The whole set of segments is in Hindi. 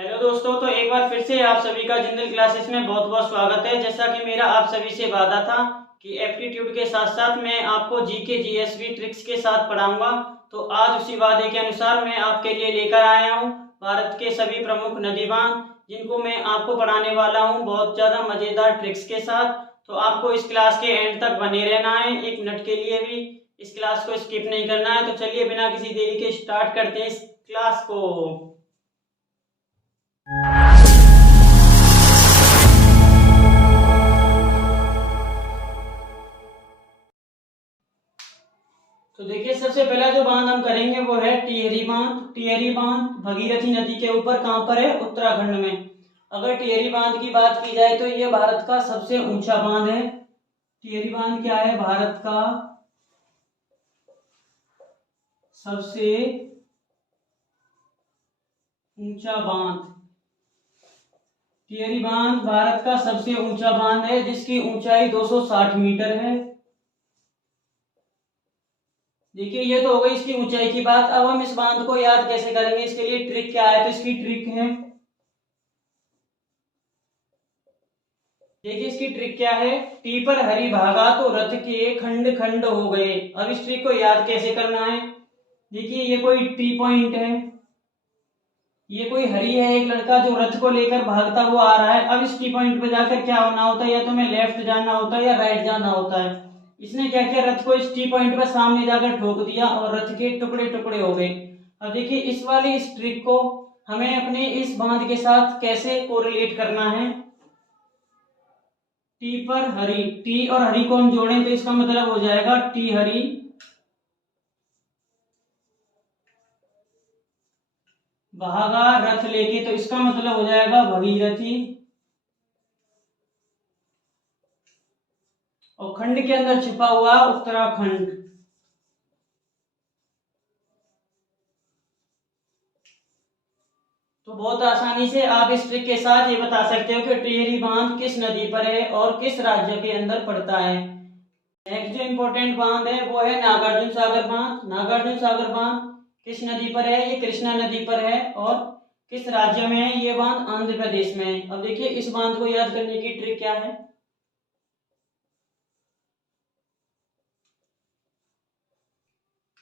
हेलो दोस्तों, तो एक बार फिर से आप सभी का जिंदल क्लासेस में बहुत बहुत स्वागत है। जैसा कि मेरा आप सभी से वादा था कि एप्टीट्यूड के साथ साथ मैं आपको जीके जीएसवी ट्रिक्स के साथ पढ़ाऊंगा। तो आज उसी वादे के अनुसार मैं आपके लिए लेकर आया हूं भारत के सभी प्रमुख नदी बांध, जिनको मैं आपको पढ़ाने वाला हूं बहुत ज़्यादा मज़ेदार ट्रिक्स के साथ। तो आपको इस क्लास के एंड तक बने रहना है, एक मिनट के लिए भी इस क्लास को स्किप नहीं करना है। तो चलिए बिना किसी देरी के स्टार्ट करते हैं इस क्लास को। तो देखिए, सबसे पहला जो बांध हम करेंगे वो है टिहरी बांध। टिहरी बांध भगीरथी नदी के ऊपर कहां पर है? उत्तराखंड में। अगर टिहरी बांध की बात की जाए तो ये भारत का सबसे ऊंचा बांध है। टिहरी बांध क्या है? भारत का सबसे ऊंचा बांध। टिहरी बांध भारत का सबसे ऊंचा बांध है, जिसकी ऊंचाई 260 मीटर है। देखिए, ये तो हो गई इसकी ऊंचाई की बात। अब हम इस बांध को याद कैसे करेंगे, इसके लिए ट्रिक क्या है? तो इसकी ट्रिक है, देखिए इसकी ट्रिक क्या है। टी पर हरी भागा तो रथ के खंड खंड हो गए। अब इस ट्रिक को याद कैसे करना है? देखिए, ये कोई टी पॉइंट है, ये कोई हरी है, एक लड़का जो रथ को लेकर भागता हुआ आ रहा है। अब इस टी पॉइंट पे जाकर क्या होना होता है? या तो हमें लेफ्ट जाना होता है या राइट जाना होता है। इसने क्या किया? रथ को इस टी पॉइंट पर सामने जाकर ठोक दिया और रथ के टुकड़े टुकड़े हो गए। अब देखिए, इस वाली इस ट्रिक को हमें अपने इस बांध के साथ कैसे कोरिलेट करना है। टी पर हरी, टी और हरी को हम जोड़ें तो इसका मतलब हो जाएगा टी हरी। भागा रथ लेके, तो इसका मतलब हो जाएगा भगीरथी। और खंड के अंदर छिपा हुआ उत्तराखंड। तो बहुत आसानी से आप इस ट्रिक के साथ ये बता सकते हो कि टिहरी बांध किस नदी पर है और किस राज्य के अंदर पड़ता है। नेक्स्ट जो इम्पोर्टेंट बांध है वो है नागार्जुन सागर बांध। नागार्जुन सागर बांध किस नदी पर है? ये कृष्णा नदी पर है। और किस राज्य में है ये बांध? आंध्र प्रदेश में है। अब देखिए, इस बांध को याद करने की ट्रिक क्या है।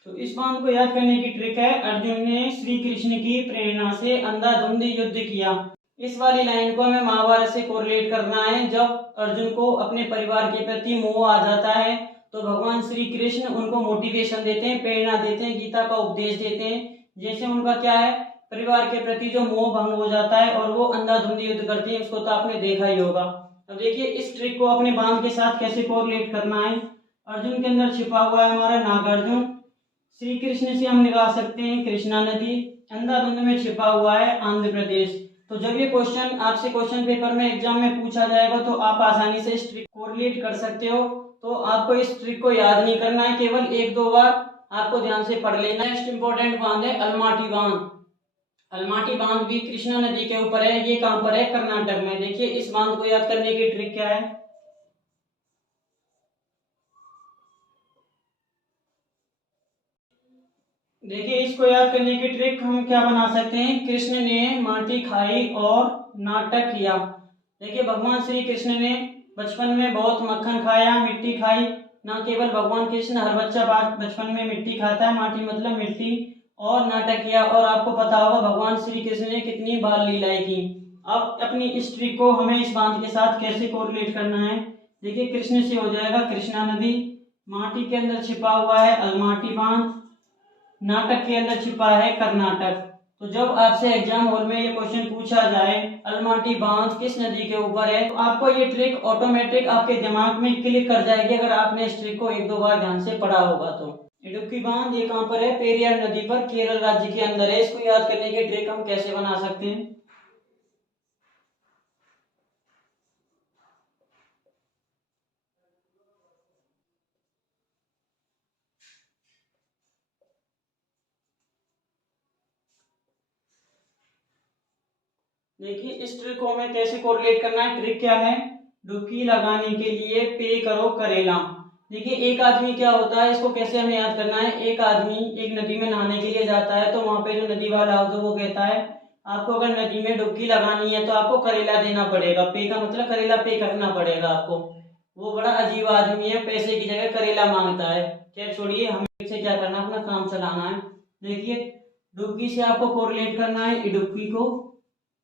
तो इस बांध को याद करने की ट्रिक है, अर्जुन ने श्री कृष्ण की प्रेरणा से अंधाधुंध युद्ध किया। इस वाली लाइन को हमें महाभारत से कोरिलेट करना है। जब अर्जुन को अपने परिवार के प्रति मोह आ जाता है तो भगवान श्री कृष्ण उनको मोटिवेशन देते हैं, प्रेरणा देते हैं, गीता का उपदेश देते हैं। जैसे उनका क्या है, परिवार के प्रति जो मोह भंग हो जाता है और वो अंधाधुंध युद्ध करते हैं। उसको तो आपने देखा ही होगा। अब देखिए, इस ट्रिक को अपने बांध के साथ कैसे कोरिलेट करना है। अर्जुन के अंदर छिपा हुआ है हमारा नागार्जुन। श्री कृष्ण से हम निकाल सकते हैं कृष्णा नदी। अंधाधुंध में छिपा हुआ है आंध्र प्रदेश। तो जब ये क्वेश्चन आपसे क्वेश्चन पेपर में एग्जाम में पूछा जाएगा तो आप आसानी से इस ट्रिक कोरिलेट कर सकते हो। तो आपको इस ट्रिक को याद नहीं करना है, केवल एक दो बार आपको ध्यान से पढ़ लेना। नेक्स्ट इंपॉर्टेंट बांध है अलमाटी बांध। अलमाटी बांध भी कृष्णा नदी के ऊपर है। ये कहां पर है? कर्नाटक में। देखिए, इस बांध को याद करने की ट्रिक क्या है। देखिए, इसको याद करने की ट्रिक हम क्या बना सकते हैं। कृष्ण ने माटी खाई और नाटक किया। देखिए, भगवान श्री कृष्ण ने बचपन में बहुत मक्खन खाया, मिट्टी खाई। ना केवल भगवान कृष्ण, हर बच्चा बचपन में मिट्टी खाता है, माटी मतलब मिट्टी, और नाटक किया। और आपको पता होगा भगवान श्री कृष्ण ने कितनी बाल लीलाएं की। अब अपनी इस ट्रिक को हमें इस बांध के साथ कैसे कोरिलेट करना है। देखिए, कृष्ण से हो जाएगा कृष्णा नदी, माटी के अंदर छिपा हुआ है अलमाटी बांध, नाटक के अंदर छिपा है कर्नाटक। तो जब आपसे एग्जाम हॉल में ये क्वेश्चन पूछा जाए अलमाटी बांध किस नदी के ऊपर है, तो आपको ये ट्रिक ऑटोमेटिक आपके दिमाग में क्लिक कर जाएगी, अगर आपने इस ट्रिक को एक दो बार ध्यान से पढ़ा होगा तो। इडुक्की बांध ये कहां पर है? पेरियार नदी पर, केरल राज्य के अंदर है। इसको याद करने की ट्रिक हम कैसे बना सकते हैं। देखिए, इस ट्रिक को हमें कैसे कोरिलेट करना है। ट्रिक क्या है? डुबकी लगाने के लिए पे करो करेला। देखिए, एक आदमी क्या होता है, इसको कैसे हमें याद करना है। एक आदमी एक नदी में नहाने के लिए जाता है तो वहां पे जो नदी वाला होता है वो कहता है आपको अगर नदी में डुबकी लगानी है तो आपको करेला देना पड़ेगा। पे का मतलब करेला पे करना पड़ेगा आपको। वो बड़ा अजीब आदमी है, पैसे की जगह करेला मांगता है। खैर छोड़िए, हमें से क्या करना, अपना काम चलाना है। देखिए, डुबकी से आपको कोरिलेट करना है डुबकी को,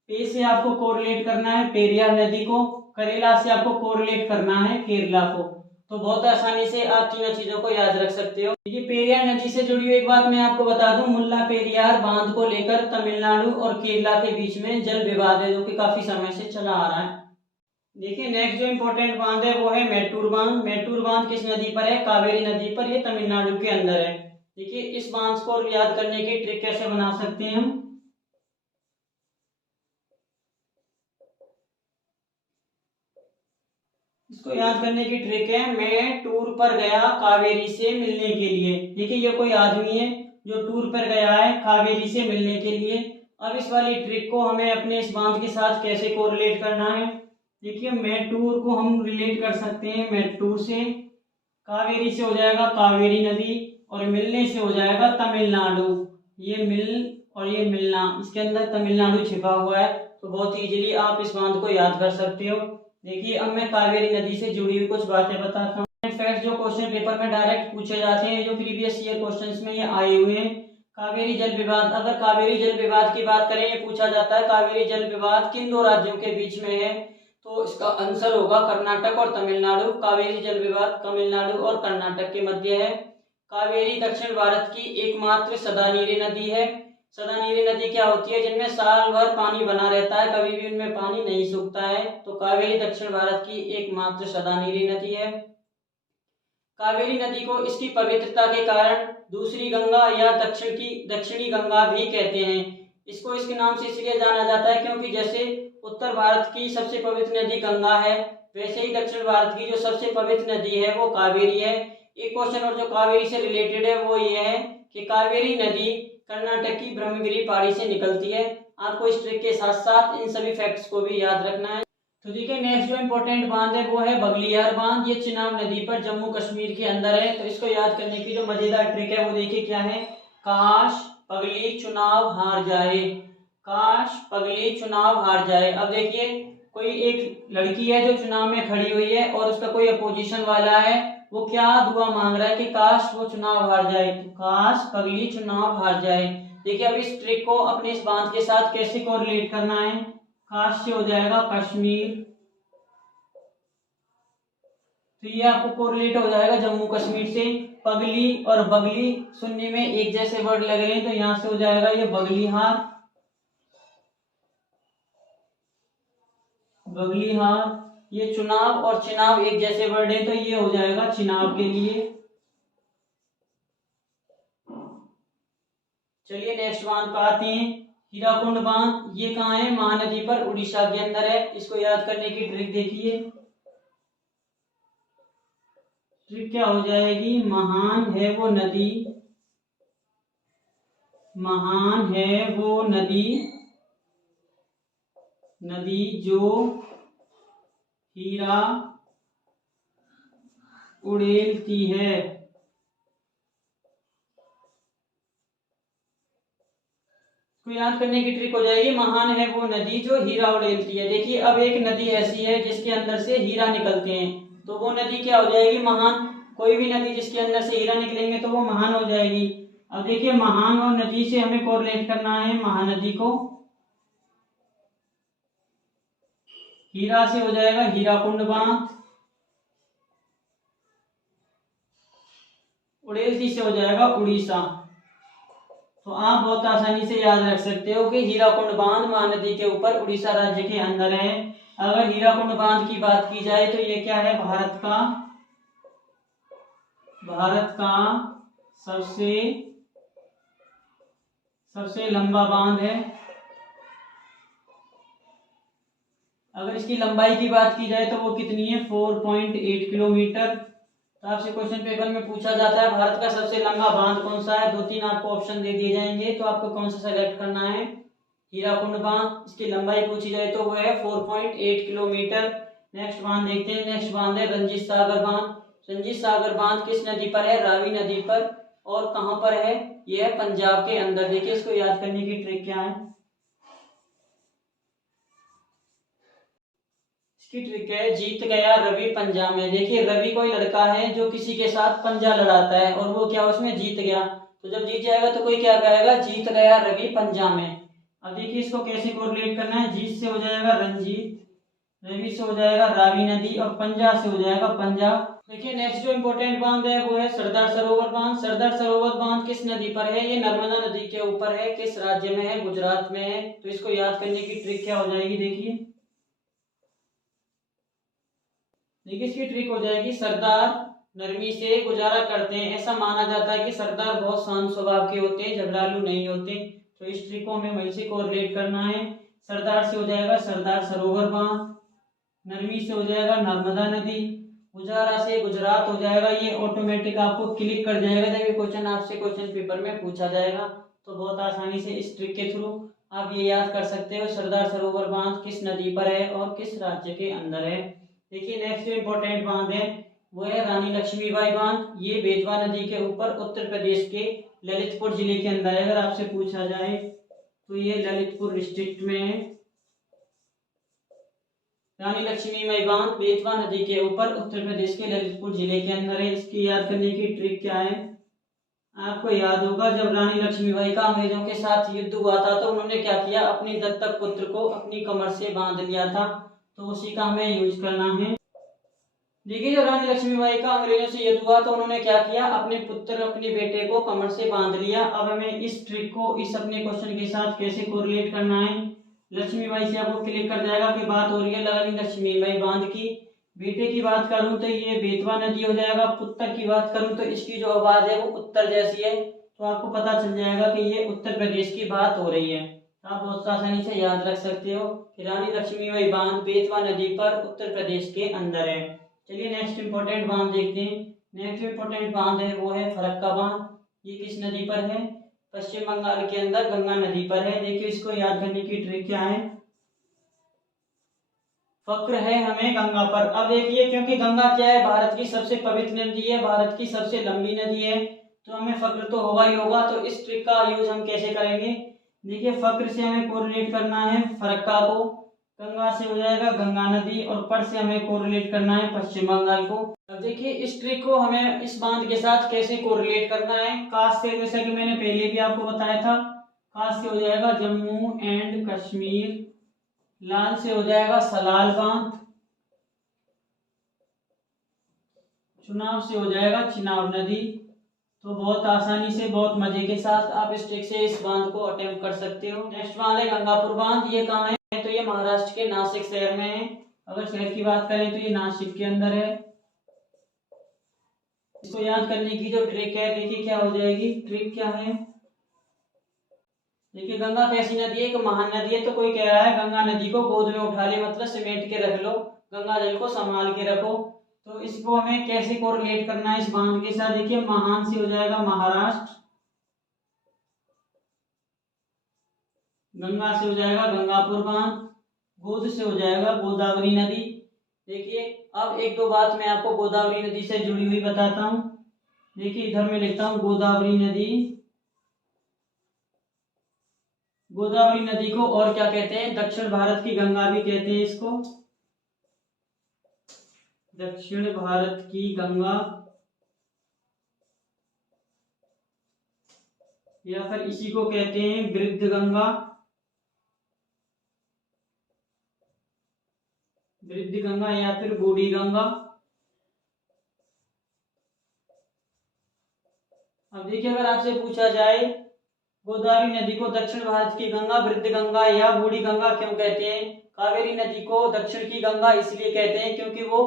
पे से आपको कोरिलेट करना है पेरियार नदी को, करेला से आपको कोरिलेट करना है केरला को। तो बहुत आसानी से आप तीनों चीजों को याद रख सकते हो। ये पेरियार नदी से जुड़ी हुई एक बात मैं आपको बता दूं, मुल्ला पेरियार बांध को लेकर तमिलनाडु और केरला के बीच में जल विवाद है, जो कि काफी समय से चला आ रहा है। देखिए, नेक्स्ट जो इम्पोर्टेंट बांध है वो है मेट्टूर बांध। मेट्टूर बांध किस नदी पर है? कावेरी नदी पर। ये तमिलनाडु के अंदर है। देखिए, इस बांध को याद करने की ट्रिक कैसे बना सकते हैं हम। इसको याद करने की ट्रिक है, मैं टूर पर गया कावेरी से मिलने के लिए। देखिए, ये कोई आदमी है जो टूर पर गया है कावेरी से मिलने के लिए। अब इस वाली ट्रिक को हमें अपने इस बांध के साथ कैसे कोरिलेट करना है। देखिए, मेट्टूर को हम रिलेट कर सकते हैं मेट्टूर से, कावेरी से हो जाएगा कावेरी नदी, और मिलने से हो जाएगा तमिलनाडु। ये मिल और ये मिलना, इसके अंदर तमिलनाडु छिपा हुआ है। तो बहुत इजीली आप इस बांध को याद कर सकते हो। देखिए, अब मैं कावेरी नदी से जुड़ी हुई कुछ बातें बताता हूँ। फैक्ट जो क्वेश्चन पेपर में डायरेक्ट पूछे जाते हैं, जो प्रीवियस ईयर क्वेश्चंस में ये आए हुए हैं। कावेरी जल विवाद, अगर कावेरी जल विवाद की बात करें, ये पूछा जाता है कावेरी जल विवाद किन दो राज्यों के बीच में है, तो इसका आंसर होगा कर्नाटक और तमिलनाडु। कावेरी जल विवाद तमिलनाडु और कर्नाटक के मध्य है। कावेरी दक्षिण भारत की एकमात्र सदानीरी नदी है। सदानीरी नदी क्या होती है? जिनमें साल भर पानी बना रहता है, कभी भी उनमें पानी नहीं सूखता है। तो कावेरी दक्षिण भारत की एकमात्र सदानीरी नदी है। कावेरी नदी को इसकी पवित्रता के कारण दूसरी गंगा या दक्षिणी गंगा भी कहते हैं। इसको इसके नाम से इसलिए जाना जाता है क्योंकि जैसे उत्तर भारत की सबसे पवित्र नदी गंगा है, वैसे ही दक्षिण भारत की जो सबसे पवित्र नदी है वो कावेरी है। एक क्वेश्चन और जो कावेरी से रिलेटेड है वो ये है कि कावेरी नदी कर्नाटक की ब्रह्मगिरी पहाड़ी से निकलती है। आपको इस ट्रिक के साथ साथ इन सभी फैक्ट्स को भी याद रखना है। तो देखिए, नेक्स्ट जो इम्पोर्टेंट बांध है वो है बगलियार बांध। ये चिनाब नदी पर जम्मू कश्मीर के अंदर है। तो इसको याद करने की जो मजेदार ट्रिक है वो देखिए क्या है। काश पगली चुनाव हार जाए, काश पगली चुनाव हार जाए। अब देखिए, कोई एक लड़की है जो चुनाव में खड़ी हुई है और उसका कोई अपोजिशन वाला है, वो क्या दुआ मांग रहा है कि काश वो चुनाव हार जाए। तो काश पगली चुनाव हार जाए। देखिए, अब इस ट्रिक को अपने इस बांध के साथ कैसे कोरिलेट करना है। काश से हो जाएगा कश्मीर, तो ये आपको कोरिलेट हो जाएगा जम्मू कश्मीर से। पगली और बगली सुनने में एक जैसे वर्ड लग रहे हैं, तो यहां से हो जाएगा ये बगलीहार, बगलीहार। ये चुनाव और चिनाव एक जैसे वर्ड है, तो ये हो जाएगा चिनाव के लिए। चलिए नेक्स्ट बांध पर आते हैं। हीराकुंड बांध, ये कहाँ है? महानदी पर, उड़ीसा के अंदर है। इसको याद करने की ट्रिक देखिए। ट्रिक क्या हो जाएगी? महान है वो नदी, महान है वो नदी, नदी जो हीरा उड़ेलती है। तो याद करने की ट्रिक हो जाएगी, महान है वो नदी जो हीरा उड़ेलती है। देखिए, अब एक नदी ऐसी है जिसके अंदर से हीरा निकलते हैं, तो वो नदी क्या हो जाएगी? महान। कोई भी नदी जिसके अंदर से हीरा निकलेंगे तो वो महान हो जाएगी। अब देखिए, महान और नदी से हमें कोरिलेट करना है महानदी को। हीरा से हो जाएगा हीराकुंड बांध, उड़ेलती से हो जाएगा उड़ीसा। तो आप बहुत आसानी से याद रख सकते हो कि हीराकुंड बांध महानदी के ऊपर उड़ीसा राज्य के अंदर है। अगर हीराकुंड बांध की बात की जाए तो ये क्या है? भारत का सबसे लंबा बांध है। अगर इसकी लंबाई की बात की जाए तो वो कितनी है? 4.8 किलोमीटर। तो आपसे क्वेश्चन पेपर में पूछा जाता है भारत का सबसे लंबा बांध कौन सा है, 2-3 आपको ऑप्शन दे दिए जाएंगे, तो आपको कौन सा सेलेक्ट करना है? हीराकुंड बांध। इसकी लंबाई पूछी जाए तो वो है 4.8 किलोमीटर। नेक्स्ट बांध देखते हैं। नेक्स्ट बांध है रंजीत सागर बांध। रंजीत सागर बांध किस नदी पर है? रावी नदी पर। और कहां पर है? यह है पंजाब के अंदर। देखिए, इसको याद करने की ट्रिक क्या है। इसकी ट्रिक है जीत गया रवि पंजा में। देखिए रवि कोई लड़का है जो किसी के साथ पंजा लड़ाता है और वो क्या उसमें जीत गया, तो जब जीत जाएगा तो कोई क्या कहेगा, जीत गया रवि पंजा में। अब देखिए इसको कैसे कोरिलेट करना है, जीत से हो जाएगा रंजीत, रवि से हो जाएगा रावी नदी और पंजा से हो जाएगा पंजाब। देखिए नेक्स्ट जो इम्पोर्टेंट बांध है वो है सरदार सरोवर बांध। सरदार सरोवर बांध किस नदी पर है, ये नर्मदा नदी के ऊपर है। किस राज्य में है, गुजरात में है। तो इसको याद करने की ट्रिक क्या हो जाएगी, देखिए देखिए इसकी ट्रिक हो जाएगी, सरदार नरमी से गुजारा करते हैं। ऐसा माना जाता है कि सरदार बहुत शांत स्वभाव के होते हैं, झगड़ालू नहीं होते। तो इस ट्रिक को हमें वहीं से कोरिलेट करना है। सरदार से हो जाएगा सरदार सरोवर बांध, नरमी से हो जाएगा नर्मदा नदी, गुजारा से गुजरात हो जाएगा। ये ऑटोमेटिक आपको क्लिक कर जाएगा जब ये क्वेश्चन आपसे क्वेश्चन पेपर में पूछा जाएगा। तो बहुत आसानी से इस ट्रिक के थ्रू आप ये याद कर सकते हो सरदार सरोवर बांध किस नदी पर है और किस राज्य के अंदर है। देखिए नेक्स्ट जो इम्पोर्टेंट बांध है वो है रानी लक्ष्मीबाई बांध। ये बेतवा नदी के ऊपर उत्तर प्रदेश के ललितपुर जिले के अंदर है। अगर आपसे पूछा जाए तो ये ललितपुर डिस्ट्रिक्ट में है। रानी लक्ष्मीबाई बांध बेतवा नदी के ऊपर उत्तर प्रदेश के ललितपुर जिले के अंदर है। इसकी याद करने की ट्रिक क्या है, आपको याद होगा जब रानी लक्ष्मीबाई का अंग्रेजों के साथ युद्ध हुआ था तो उन्होंने क्या किया, अपनी दत्तक पुत्र को अपनी कमर से बांध लिया था। तो उसी का हमें यूज करना है। देखिए जब रानी लक्ष्मीबाई का अंग्रेजों से युद्ध हुआ तो उन्होंने क्या किया, अपने पुत्र अपने बेटे को कमर से बांध लिया। अब हमें इस ट्रिक को इस अपने क्वेश्चन के साथ कैसे कोरिलेट करना है। लक्ष्मीबाई से आपको क्लिक कर जाएगा कि बात हो रही है रानी लक्ष्मीबाई बांध की। बेटे की बात करूं तो ये बेतवा नदी हो जाएगा। पुत्र की बात करूं तो इसकी जो आवाज है वो उत्तर जैसी है। तो आपको पता चल जाएगा कि ये उत्तर प्रदेश की बात हो रही है। आप बहुत आसानी से याद रख सकते हो कि रानी लक्ष्मीबाई बांध बेतवा नदी पर उत्तर प्रदेश के अंदर है। चलिए नेक्स्ट इंपॉर्टेंट बांध देखते हैं। नेक्स्ट इंपॉर्टेंट बांध है वो है फरक्का बांध। ये किस नदी पर है, पश्चिम बंगाल के अंदर गंगा नदी पर है। देखिए इसको याद करने की ट्रिक क्या है, फक्र है हमें गंगा पर। अब देखिए क्योंकि गंगा क्या है, भारत की सबसे पवित्र नदी है, भारत की सबसे लंबी नदी है, तो हमें फक्र तो होगा ही होगा। तो इस ट्रिक का यूज हम कैसे करेंगे, देखिए फक्र से हमें कोरिलेट करना है फरक्का को, गंगा से हो जाएगा गंगा नदी और पर से हमें कोरिलेट करना है पश्चिम बंगाल को। अब देखिए इस ट्रिक को हमें इस बांध के साथ कैसे कोरिलेट करना है। काश से, जैसा कि मैंने पहले भी आपको बताया था, काश से हो जाएगा जम्मू एंड कश्मीर, लाल से हो जाएगा सलाल बांध, चुनाव से हो जाएगा चिनाब नदी। तो बहुत आसानी से बहुत मजे के साथ आप इस ट्रिक से इस बांध को अटेम्प्ट कर सकते हो। नेक्स्ट बांध है गंगापुर बांध। ये कहाँ है, तो ये महाराष्ट्र के नासिक शहर में है। अगर शहर की बात करें तो ये नासिक के अंदर है। इसको याद करने की जो ट्रिक है, देखिए क्या हो जाएगी, ट्रिक क्या है, देखिए गंगा कैसी नदी है, एक महान नदी है। तो कोई कह रहा है गंगा नदी को गोद में उठा ले, मतलब समेट के रख लो, गंगा जल को संभाल के रखो। तो इसको हमें कैसे कोरिलेट करना है इस बांध के साथ, देखिए महान से हो जाएगा महाराष्ट्र, गंगा से हो जाएगा गंगापुर बांध, गोद से हो जाएगा गोदावरी नदी। देखिए अब एक दो बात मैं आपको गोदावरी नदी से जुड़ी हुई बताता हूँ। देखिए इधर मैं लिखता हूँ गोदावरी नदी। गोदावरी नदी को और क्या कहते हैं, दक्षिण भारत की गंगा भी कहते हैं इसको, दक्षिण भारत की गंगा, या फिर इसी को कहते हैं वृद्ध गंगा, वृद्ध गंगा या फिर बूढ़ी गंगा। अब देखिए अगर आपसे पूछा जाए गोदावरी नदी को दक्षिण भारत की गंगा, वृद्ध गंगा या बूढ़ी गंगा क्यों कहते हैं, कावेरी नदी को दक्षिण की गंगा इसलिए कहते हैं क्योंकि वो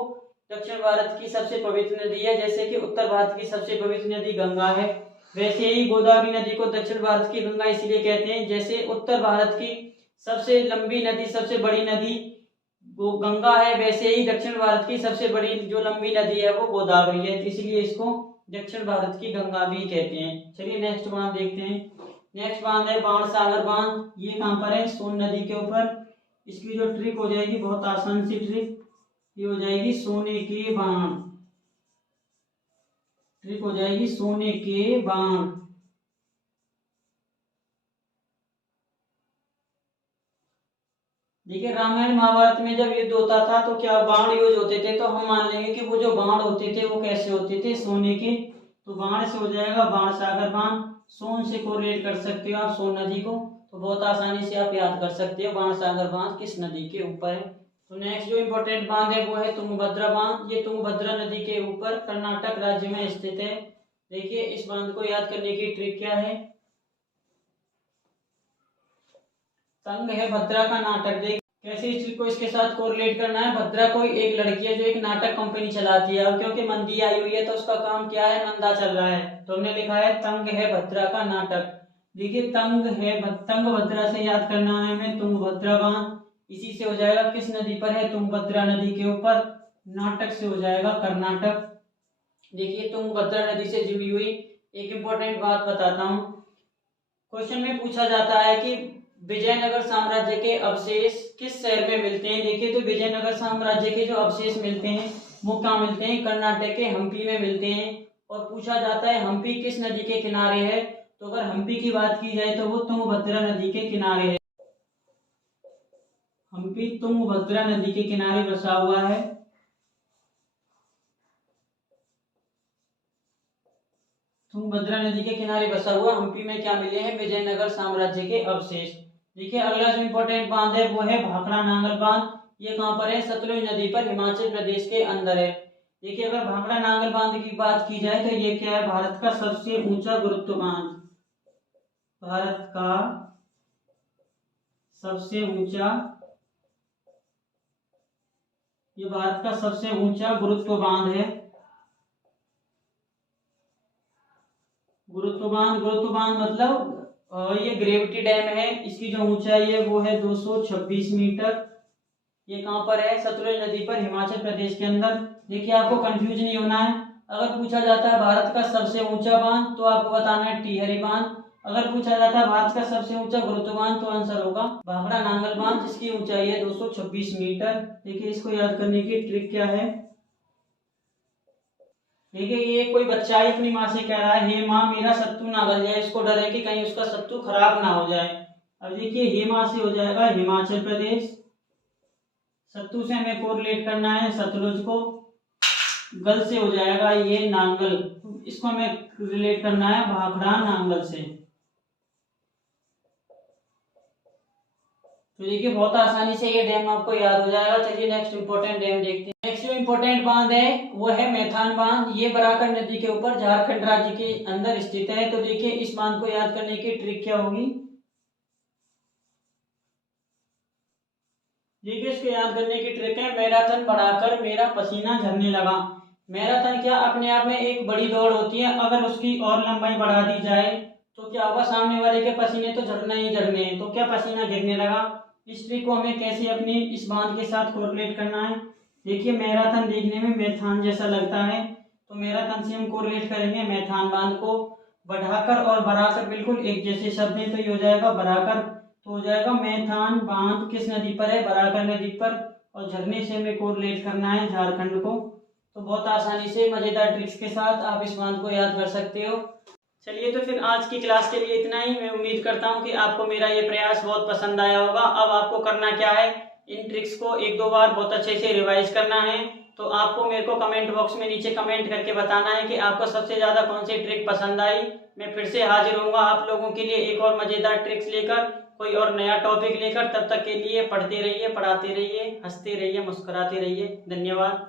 दक्षिण भारत की सबसे पवित्र नदी है। जैसे कि उत्तर भारत की सबसे पवित्र नदी गंगा है, वैसे ही गोदावरी नदी को दक्षिण भारत की गंगा इसलिए कहते हैं। जैसे उत्तर भारत की सबसे लंबी नदी, सबसे बड़ी नदी वो गंगा है, वैसे ही दक्षिण भारत की सबसे बड़ी जो लंबी नदी है वो गोदावरी है, इसलिए इसको दक्षिण भारत की गंगा भी कहते हैं। चलिए नेक्स्ट बांध देखते हैं। नेक्स्ट बांध है बाणसागर बांध। ये कहाँ पर है, सोन नदी के ऊपर। इसकी जो ट्रिक हो जाएगी बहुत आसान सी ट्रिक, ये हो जाएगी सोने के बाण, ट्रिक हो जाएगी सोने के बाण। देखिए रामायण महाभारत में जब युद्ध होता था तो क्या बाण यूज होते थे, तो हम मान लेंगे कि वो जो बाण होते थे वो कैसे होते थे, सोने के। तो बाण से हो जाएगा बाण सागर बाण। सोन से कोरिलेट कर सकते हो आप सोन नदी को, तो बहुत आसानी से आप याद कर सकते हो बाण सागर बांध किस नदी के ऊपर है। तो नेक्स्ट जो इम्पोर्टेंट बांध है वो है तुंगभद्रा बांध। ये तुंगभद्रा नदी के ऊपर कर्नाटक राज्य में स्थित है। देखिए इस बांध को याद करने की ट्रिक क्या है। तंग है भद्रा का नाटक। देख कैसे इस चीज को इसके साथ कोरिलेट करना है। भद्रा कोई एक लड़की है जो एक नाटक कंपनी चलाती है, और क्योंकि मंदी आई हुई है तो उसका काम क्या है, मंदा चल रहा है, तो हमने लिखा है तंग है भद्रा का नाटक। देखिए तंग है, तंग भद्रा से याद करना है हमें तुंगभद्रा बांध। इसी से हो जाएगा किस नदी पर है, तुंगभद्रा नदी के ऊपर। नाटक से हो जाएगा कर्नाटक। देखिए तुंगभद्रा नदी से जुड़ी हुई एक इम्पोर्टेंट बात बताता हूँ। क्वेश्चन में पूछा जाता है कि विजयनगर साम्राज्य के अवशेष किस शहर में मिलते हैं। देखिए तो विजयनगर साम्राज्य के जो अवशेष मिलते हैं वो कहाँ मिलते हैं, कर्नाटक के हम्पी में मिलते हैं। और पूछा जाता है हम्पी किस नदी के किनारे है, तो अगर हम्पी की बात की जाए तो वो तुंगभद्रा नदी के किनारे है। हम्पी तुंगभद्रा नदी के किनारे बसा हुआ है। तुंगभद्रा नदी के किनारे बसा हुआ हम्पी में क्या मिले हैं, विजयनगर साम्राज्य के अवशेष। देखिए अगला जो इम्पोर्टेंट बांध है वो है भाखड़ा नांगल बांध। ये कहाँ पर है, सतलुज नदी पर, हिमाचल प्रदेश के अंदर है। देखिए अगर भाखड़ा नांगल बांध की बात की जाए तो ये क्या है, भारत का सबसे ऊंचा गुरुत्व बांध। भारत का सबसे ऊंचा, ये भारत का सबसे ऊंचा गुरुत्व बांध है। गुरुत्व बांध मतलब ये ग्रेविटी डैम है। इसकी जो ऊंचाई है वो है 226 मीटर। ये कहाँ पर है, सतलुज नदी पर, हिमाचल प्रदेश के अंदर। देखिए आपको कंफ्यूज नहीं होना है। अगर पूछा जाता है भारत का सबसे ऊंचा बांध तो आपको बताना है टिहरी बांध। अगर पूछा जाता है भारत का सबसे ऊंचा गुरुत्व बांध तो आंसर होगा भाखड़ा नांगल बांध, जिसकी ऊंचाई है 226 मीटर। देखिए इसको याद करने की ट्रिक क्या है। देखिए ये कोई बच्चा ही अपनी माँ से कह रहा है, हे माँ मेरा सत्तू ना गल जाए। इसको डर है कि कहीं उसका सत्तू खराब ना हो जाए। अब देखिए हे माँ से हो जाएगा हिमाचल प्रदेश। सत्तू से हमें कोरिलेट करना है सतलुज को। गल से हो जाएगा ये नांगल, इसको हमें रिलेट करना है भाखड़ा नांगल से। तो देखिए बहुत आसानी से ये डैम आपको याद हो जाएगा। चलिए नेक्स्ट इंपॉर्टेंट डैम देखते हैं। नेक्स्ट जो इंपॉर्टेंट बांध है वो है मैथान बांध। ये बराकर नदी के ऊपर झारखंड राज्य के अंदर स्थित है। तो देखिए इस बांध को याद करने की ट्रिक क्या होगी। देखिए इसको याद करने की ट्रिक है, मैराथन बढ़ाकर मेरा पसीना झरने लगा। मैराथन क्या अपने आप में एक बड़ी दौड़ होती है, अगर उसकी और लंबाई बढ़ा दी जाए तो क्या होगा, सामने वाले के पसीने तो झरना ही झरने हैं, तो क्या पसीना गिरने लगा। इस ट्रिक को हमें कैसे अपनी इस बांध के साथ कोरिलेट करना है। देखिए मैराथन देखने में मैथान जैसा लगता है, तो मैराथन से हम कोरिलेट करेंगे मैथान बांध को। बढ़ाकर और बढ़ाकर बिल्कुल एक जैसे शब्द है, तो ये हो जाएगा बढ़ाकर। तो हो जाएगा मैथान बांध किस नदी पर है, बराकर नदी पर। और झरने से हमें कोरिलेट करना है झारखंड को। तो बहुत आसानी से मजेदार ट्रिक्स के साथ आप इस बांध को याद कर सकते हो। चलिए तो फिर आज की क्लास के लिए इतना ही। मैं उम्मीद करता हूँ कि आपको मेरा ये प्रयास बहुत पसंद आया होगा। अब आपको करना क्या है, इन ट्रिक्स को एक दो बार बहुत अच्छे से रिवाइज करना है। तो आपको मेरे को कमेंट बॉक्स में नीचे कमेंट करके बताना है कि आपको सबसे ज़्यादा कौन सी ट्रिक पसंद आई। मैं फिर से हाजिर होऊंगा आप लोगों के लिए एक और मज़ेदार ट्रिक्स लेकर, कोई और नया टॉपिक लेकर। तब तक के लिए पढ़ते रहिए, पढ़ाते रहिए, हंसते रहिए, मुस्कुराते रहिए। धन्यवाद।